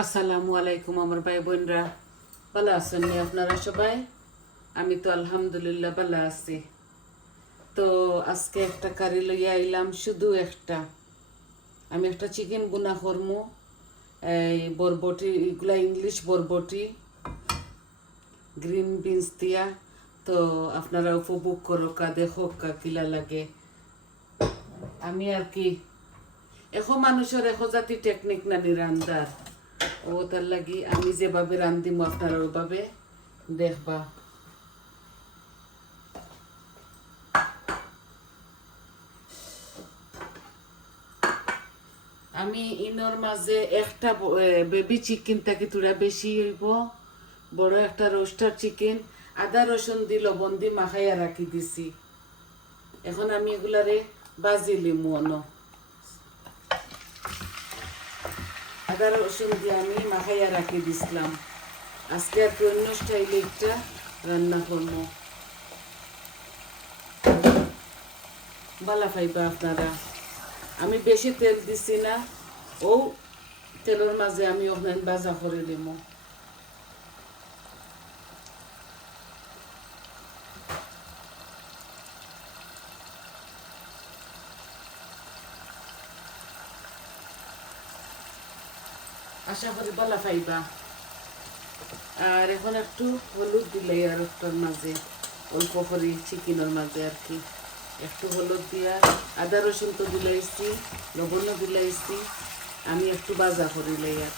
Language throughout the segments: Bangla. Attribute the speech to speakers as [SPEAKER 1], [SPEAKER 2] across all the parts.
[SPEAKER 1] আসসালামু আলাইকুম আমার ভাই বোনরা। ভালো আছেন নি আপনারা সবাই? আমি তো আলহামদুলিল্লাহ ভালো আছি। তো আজকে একটা কারি লইয়া আইলাম, শুধু একটা। আমি একটা চিকেন বুনা করমু। এই বরবটি, এগুলা ইংলিশ বরবটি গ্রিন বিনস দিয়া। তো আপনারা উপভোগ করো কা দেখো কা কিলা লাগে। আমি আর কি এখো মানুষের এখো জাতি টেকনিক নানি রান্দার। ও তার লাগি আমি যেভাবে রান্ধিম আপনারা ওভাবে, দেখবা। আমি ইনর মাঝে একটা বেবি চিকেন থাকি তোরা বেশি হইব, বড় একটা রোস্টার চিকেন আদা রসুন দি লবণ দি মাখাইয়া রাখি দিছি। এখন আমি এগুলারে বাজি লিমু আদা রসুন দিয়ে আমি মাখাইয়া রাখি দিছিলাম। আজকে আর অন্য স্টাইলে একটা রান্না করব। ভালো পাইবা আপনারা। আমি বেশি তেল দিছি না। ও তেলের মাঝে আমি ওখানে বাজা করে দিব আশা করি বলা পাইবা। আর এখন একটু হলুদ দিলে আর একটার মাঝে, অল্প করে চিকেনের মাঝে আর কি। একটু হলুদ দিয়া আদা রসুন তো দিলাইছি, লবণও দিলাইছি, আমি একটু বাজা করিলে আর।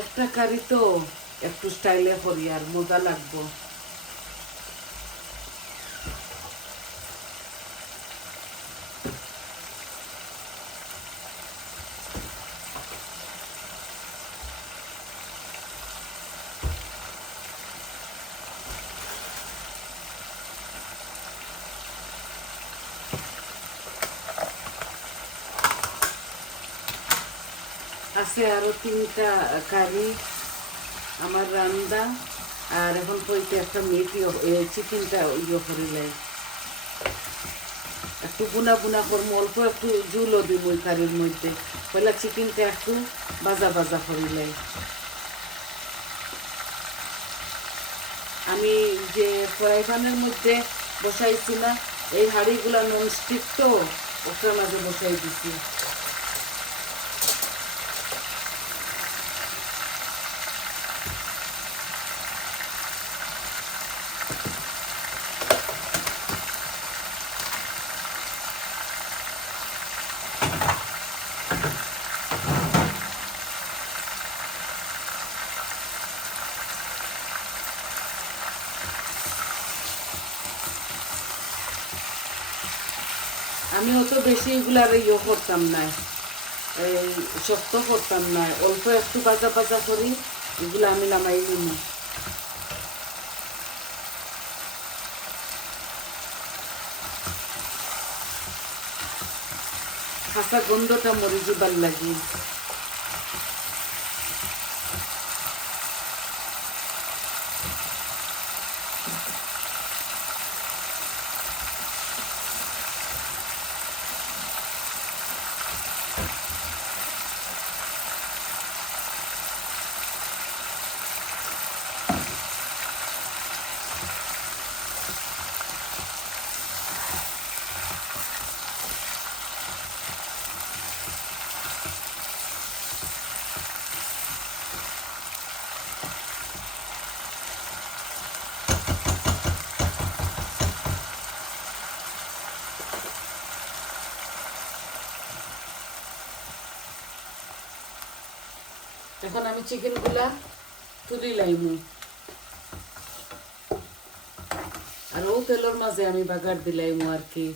[SPEAKER 1] একটা কারি তো একটু স্টাইলে করি আর মজা লাগবো। আছে আরও তিনটা কারি, আমার রান্দা, আর এখন কইতে একটা মেথি চিকেনটা ইয়ে করিলে একটু বুনা বুনা করব অল্প একটু জুলও দিব ওই কারির মধ্যে। পয়লা চিকেনটা একটু বাজা বাজা করিলে আমি যে ফ্রাই প্যানের মধ্যে বসাইছি না, এই হাঁড়িগুলা ননস্টিক তো ওটার মাঝে বসাই দিছি। আমি অত বেশি এগুলার ইয়ে করতাম না। এই শক্ত করতাম না। অল্প একটু বাজা বাজা করি, এগুলো আমি নামাই নিব খাসা গন্ধটা মরে যাবার লাগি। এখন আমি চিকেনগুলা তুলি লাইমু। আর ও তেলের মাঝে আমি বাগার দিলাইমু আর কি।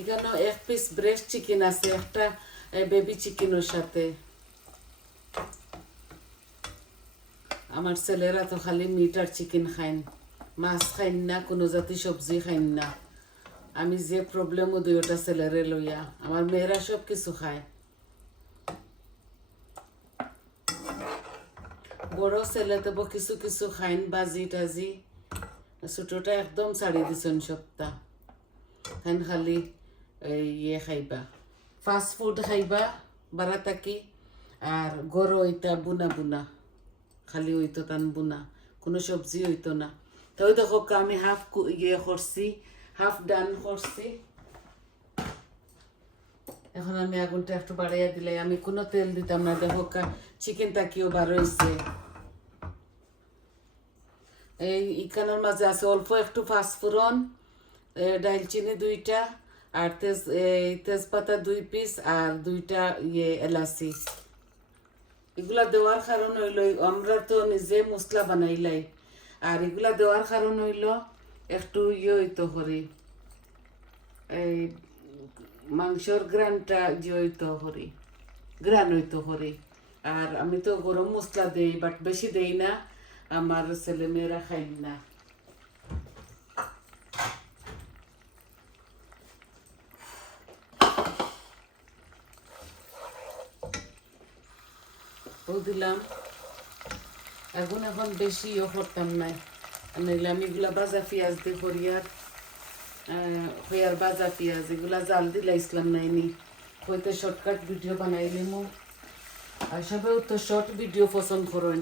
[SPEAKER 1] এখানে এক পিস ব্রেস্ট চিকেন আছে, একটা বেবি চিকেনের সাথে। আমার ছেলেরা তো খালি মিট আর চিকেন খাইন। মাছ খাইন না, কোনো জাতি সবজি খাইন না। আমি যে প্রবলেমও দিই ওটা ছেলেরে লইয়া, আমার মেয়েরা সব কিছু খায়। বড় ছেলে তো কিছু কিছু খাইন, বাজি টাজি। ছোটটা একদম ছাড়ি দিছন সপ্তাহ। খাইন খালি ইয়ে খাইবা। ফাস্ট ফুড খাইবা বারা থাকি আর গরো ওইটা বুনা বুনা। খালি হইতো তান বুনা। কোনো সবজি হইতো না। তো ওই দেখো, আমি হাফ ইয়ে করছি। হাফ ডান করছি। এখন আমি আগুনটা একটু বাড়াইয়া দিলে আমি কোনো তেল দিতাম না। দেখো চিকেন তাকিও বার এই ইকানোর মাঝে আছে অল্প একটু ফাঁসফোড়ন ডালচিনি দুইটা, আর তেজ এই তেজপাতা দুই পিস, আর দুইটা ইয়ে এলাচি। এগুলা দেওয়ার কারণ হইল, আমরা তো নিজে মশলা বানাইলাই। আর এগুলা দেওয়ার কারণ হইল একটু ইয়ে হইতো করি এই মাংসর গ্রানটা যে হইতো করি গ্রান হইতো করি আর আমি তো গরম মশলা দেই বাট বেশি দেই না। আমার ছেলে মেয়েরা খাই না। দিলাম। এখন এখন বেশি ইয়ে করতাম নাই নাইলে আমি এগুলা বাজা পেঁয়াজ দিয়ে করিয়ার হইয়ার বাজা পেঁয়াজ, এগুলা জাল দিলা ইসলাম নাইনি। হইতে শর্টকাট ভিডিও বানাইলে মো আর সবেও তো শর্ট ভিডিও পছন্দ করেন।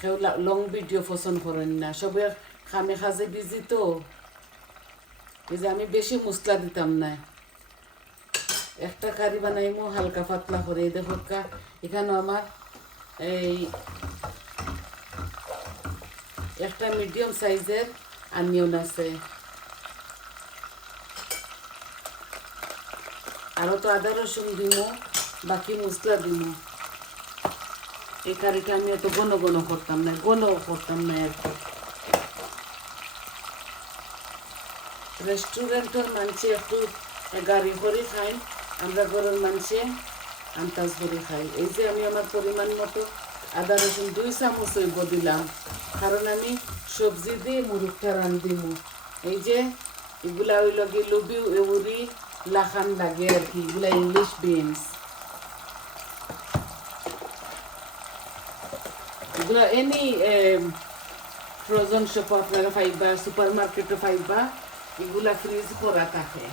[SPEAKER 1] কেউ লং ভিডিও পছন্দ করেন না। সবে খামে খাজে বিজি তো। এই যে আমি বেশি মশলা দিতাম না। একটা কারি বানাইমো, হালকা পাতলা করে। দেখো কা এখানে আমার এই একটা মিডিয়াম সাইজের আনিয়ন আছে আরও তো আদা রসুন দিমো বাকি মশলা দিমো এই কারিটা আমি এত ঘন ঘন করতাম না ঘন করতাম না কি রেস্টুরেন্টের মানুষে একটু গাড়ি করে খাই আমরা ঘরের মানুষে আন্তাজ করে খাই এই যে আমি আমার পরিমাণ মতো আদা রসুন দুই চামচ দিলাম কারণ আমি সবজি দিয়ে মুরুখটা রান্ধিমু। এই যে, এগুলা হইল গিয়ে লবি উড়ি লাখান লাগে আর কি, এগুলা ইংলিশ বিনস। এগুলো এনি ফ্রোজন শপ আপনারা পাইবা সুপার মার্কেটে পাইবা, এগুলা ফ্রিজ করা থাকে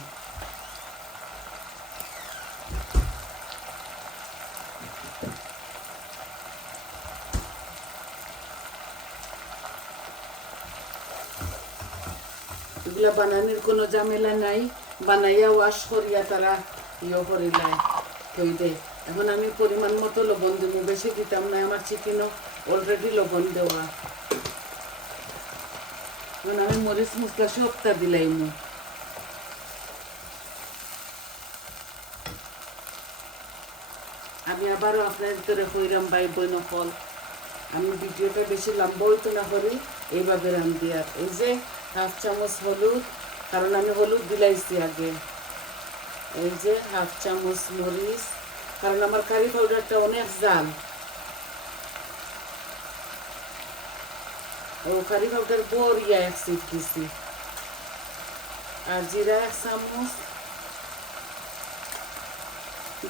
[SPEAKER 1] এগুলা বানানোর কোনো ঝামেলা নাই। বানাইয়া ওয়াশ করিয়া তারা ইয়ে করিলায় থই দেয় এখন আমি পরিমাণ মতো লবণ দিব, বেশি দিতাম না আমার চিকেনও অলরেডি লবণ দেওয়া। এখন আমি মরিচ মশলা দিলাই মু। আমি আবারও আপনার ভিতরে হইরাম বাই বই নকল আমি ভিডিওটা বেশি লম্বা হইতো না করি, এইভাবে রান্ধি আর এই যে হাফ চামচ হলুদ, কারণ আমি হলুদ দিলাইছি আগে। এই যে হাফ চামচ মরিচ, কারণ আমার কারি পাউডারটা অনেক জাল। ও কারি পাউডার বড়িয়া এক সিট দিছি। আর জিরা এক চামচ,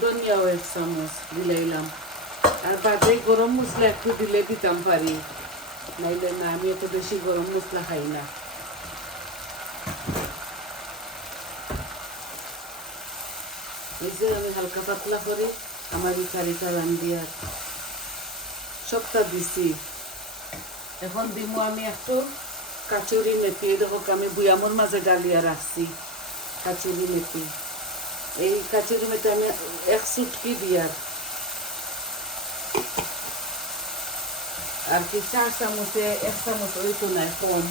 [SPEAKER 1] ধনিয়াও এক চামচ দিলাইলাম। আর বাদে গরম মশলা একটু দিলে দিতাম পারি। নাইলে না, আমি এত বেশি গরম মশলা খাই না। এই আমি হালকা পাতলা করে আমার এই কারিটা রান্ধি আর সবটা দিছি। এখন দিমু আমি একটু কাচুরি মেথি দেখো আমি বুয়ামোর মাঝে ডালিয়া রাখছি, কাচুরি মেথি এই কাচুরি মেথি আমি এক চুটকি দিয়ার আর কি চার চামচে, এক চামচ ওই তো নাই, কম।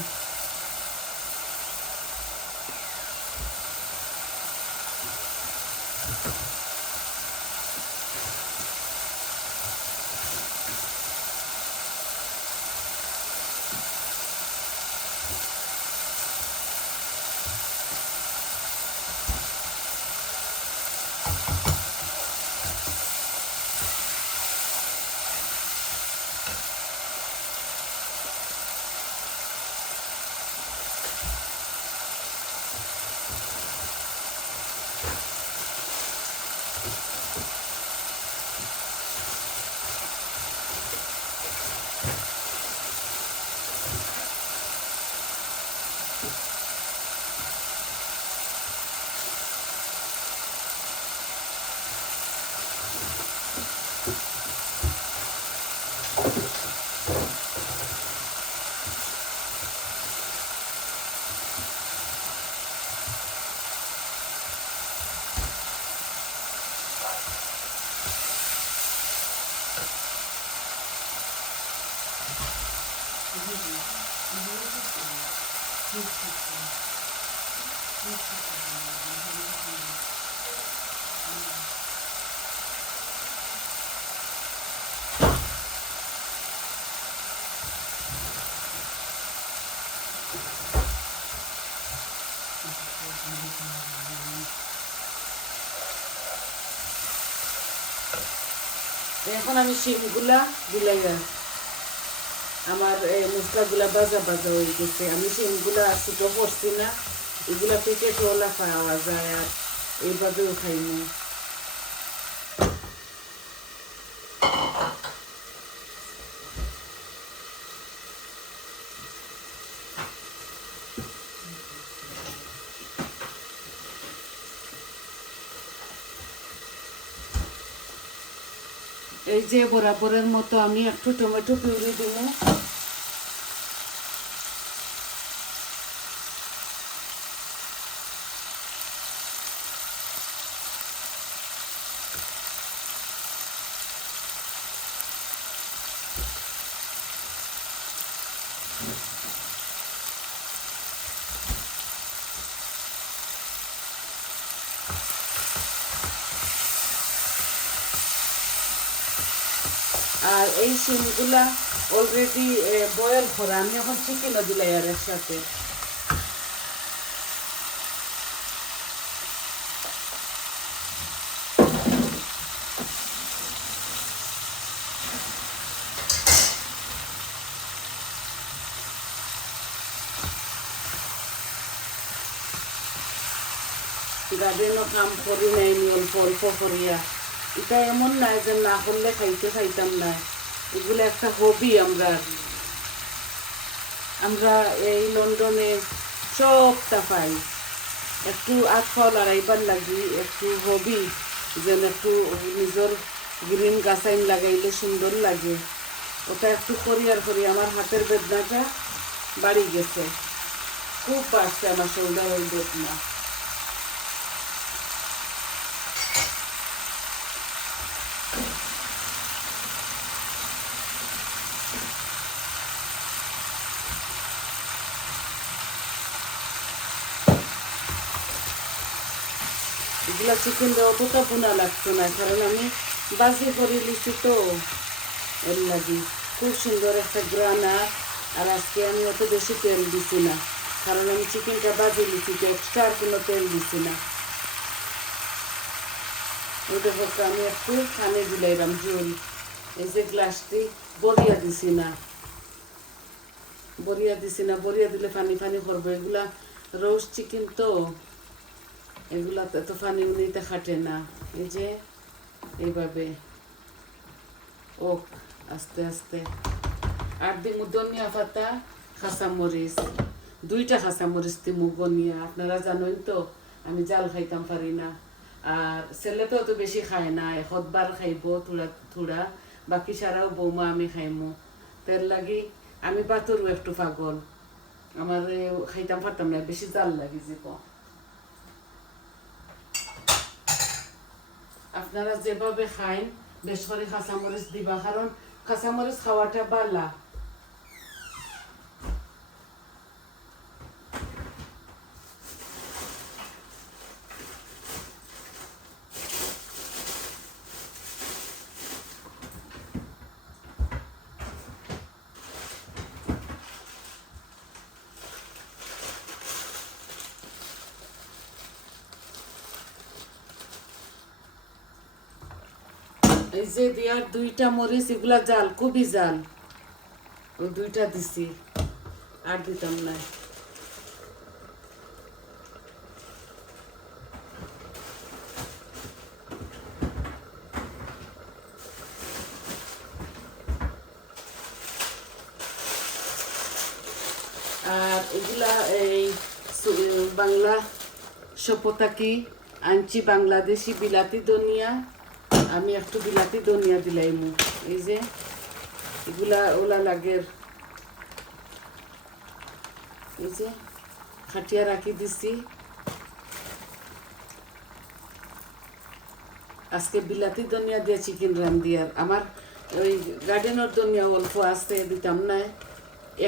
[SPEAKER 1] এখন আমি শিমগুলা গুলাইয়া আমার মশলাগুলা বাজা বাজা হয়ে গেছে। আমি শিমগুলা ছোটো করছি না, এগুলা প্যাকেট ওলা খাওয়া যায় আর এইভাবেও খাই না এই যে বরাবরের মতো আমি একটু টমেটো পিউরি দিব। আর এই শিমগুলা অলরেডি বয়েল করা। আমি এখন চিকেনও দিলাই আর এর সাথে গার্ডেনও কাম করি নাই অল্প অল্প করিয়া। এটা এমন নাই যে না করলে খাইতে খাইতাম না। এগুলো একটা হবি আমরা। আমরা এই লন্ডনে সবটা পাই। একটু আট পাও লড়াইবার লাগি, একটু হবি যেন একটু নিজের গ্রিন গাছাইন লাগাইলে সুন্দর লাগে। ওটা একটু করি আর করি, আমার হাতের বেদনাটা বাড়ি গেছে। খুব বাড়ছে আমার শোল্ডারের বেদনা। এগুলা চিকেনটা অতটা পোনা লাগতো না, কারণ আমি বাজি করে লিচি তো, এর লাগি। খুব সুন্দর একটা গ্রানা আর আজকে আমি অত বেশি তেল দিছি না, কারণ আমি চিকেনটা বাজি লিছি তো এক্সট্রা আর কোনো তেল দিছি না। ওটা পক্ষে আমি একটু কানে দিলাইলাম, জল। এই যে গ্লাসটি বরিয়া দিছি না। বরিয়া দিছি না বরিয়া দিলে পানি পানি করব এগুলা রোস্ট চিকেন তো। এগুলা তো উনিতে খাটে না। এই যে, এইভাবে। ওক, আস্তে আস্তে। আর দিমু ধনিয়া পাতা খাসামরিচ দুইটা খাসামরিচ দিমু গনিয়া আপনারা জানেন তো, আমি জাল খাইতাম পারি না। আর ছেলে তো অত বেশি খায় না এখতবার খাইব থোড়া থোড়া। বাকি সারাও বৌমা, আমি খাইমু। তেল লাগি আমি বাতরও একটু পাগল। আমার খাইতাম, পারতাম না, বেশি জাল লাগি যে আপনারা যেভাবে খাইন বেশ করে কাঁচামরিচ দিবা কারণ কাঁচামরিচ খাওয়াটা বালা এই যে দিয়ার দুইটা মরিচ, এগুলা জাল, খুবই জাল। ওই দুইটা দিছি, আর দিতাম না আর এগুলা এই বাংলা সপতাকি আনছি বাংলাদেশি বিলাতি ধনিয়া আমি একটু বিলাতি ধনিয়া দিলাইমু। এই যে, এগুলা ওলা লাগের। এই যে খাটিয়া রাখি দিছি। আজকে বিলাতি ধনিয়া দিয়ে, চিকেন রান্ধি আর আমার ওই গার্ডেনের ধনিয়া অল্প আসতে দিতাম না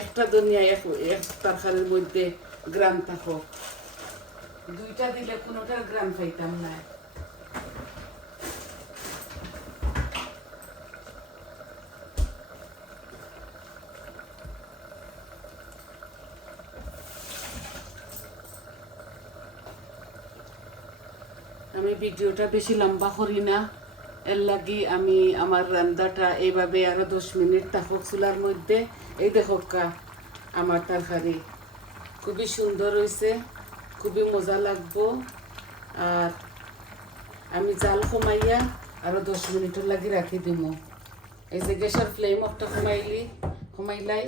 [SPEAKER 1] একটা দুনিয়া এক এক তরকারির মধ্যে গ্রাম থাকো দুইটা দিলে কোনোটার গ্রাম পাইতাম না ভিডিওটা বেশি লম্বা করি না। এর লাগি আমি আমার রান্নাটা এইভাবে আরও দশ মিনিট থাকুক চুলার মধ্যে। এই দেখো কা, আমার তরকারি। খুবই সুন্দর হয়েছে খুবই মজা লাগবো। আর আমি জাল কমাইয়া আরও দশ মিনিটের লাগি রাখি দিব এই যে গ্যাসের ফ্লেম একটা কমাইলি, কমাইলাই।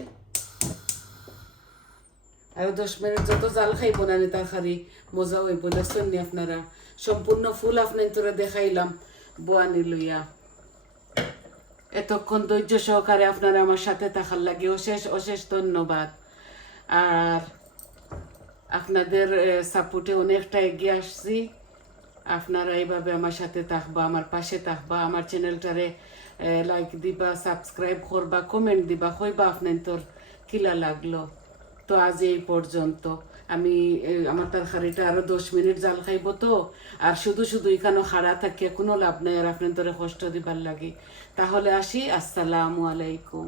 [SPEAKER 1] আর দশ মিনিট যত জাল খাইব না তরকারি, মজা হইব। দেখছেন নি আপনারা? সম্পূর্ণ ফুল আপনার দেখাইলাম। বোয়ানি লইয়া। এতক্ষণ ধৈর্য সহকারে আপনারা আমার সাথে থাকার লাগে। অশেষ অশেষ ধন্যবাদ। আর আপনাদের সাপোর্টে অনেকটা এগিয়ে আসছি। আপনারা এইভাবে আমার সাথে থাকবা, আমার পাশে থাকবা, আমার চ্যানেলটারে লাইক দিবা সাবস্ক্রাইব করবা কমেন্ট দিবা, হইবা আপনার তোর কিলা লাগল। তো আজ এই পর্যন্ত। আমি আমার তরকারিটা আরও দশ মিনিট জাল খাইব তো। আর শুধু শুধু এখানে খাড়া থাকিয়া কোনো লাভ নাই, আর আপনার তোরে কষ্ট দিবার লাগে। তাহলে আসি, আসসালামু আলাইকুম।